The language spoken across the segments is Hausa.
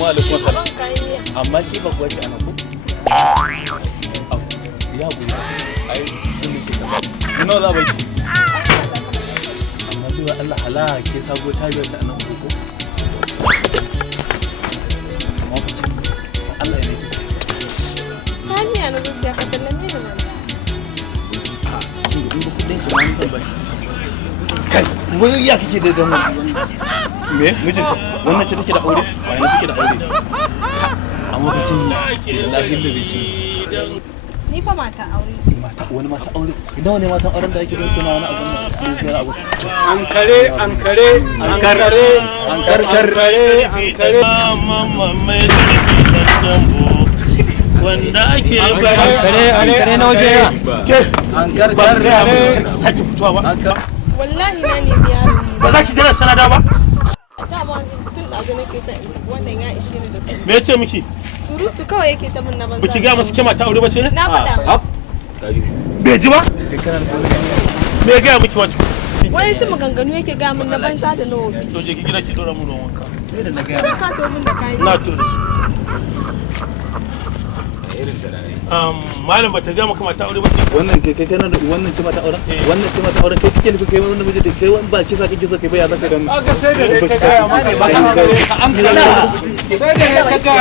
wa alaikum salam. Amma shi ba kuwa ce ana ko? Ya guri. Ai sun ne kika. Ina za ba ki. Amma duwa Allah hala ke sago ta biyar ta anan ko. Amma ku ce Allah ne. Hanya na zuciya ka sallame ni nan. In ba kudin ka mun ba. Kai, wani ya kike da dan me mijinta wannan ce take da aure ba yana take da aure amma bakin lahin da biki Ni fa mata aure ce. wani mata aure idan wani matan auren da ake don suna wani abun nan abu ankare mamma mai wanda ake ankare na waje ya ankare sake fitowa ba Wallahi na ne yaro ne. ba za ki jira sanada ba Dama tun da nake son wannan ya ishe ni da su. me yace miki Surutu kawai yake ta mun na banza. biki ga masu kema ta aure ba ce Na faɗa. bai ji ba me ya ga miki wato Wani su maganganu yake ga mun na banza da nawa. to je ki gida ki dora mu ruwan wanka sai da na ga Kuma ka to mun da kai. na to malam ba ta ga maka mata aure ba ce wannan kai kana da wannan ce mata auren wannan ce mata auren kai kike nufi kai wannan miji da kai wani ba kisa kike so kai ba ya zaka dan aga sai da ka ga ma ne ba ka amkala sai da ka ga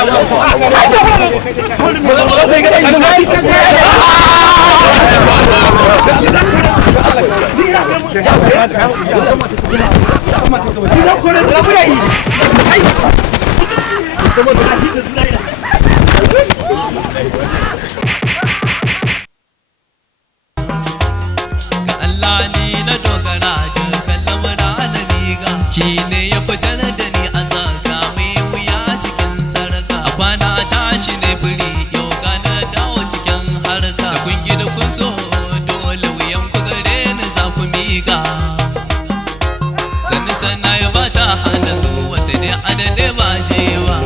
shi ne ya fitar da ni a tsaka mai wuya cikin sarka a kwana tashi ne firi yau gana dawo cikin harka da kun gida kun so dole wuyan ku gare ni za ku miƙa sannu sana ya ba ta hana zuwa sai dai adade ba jewa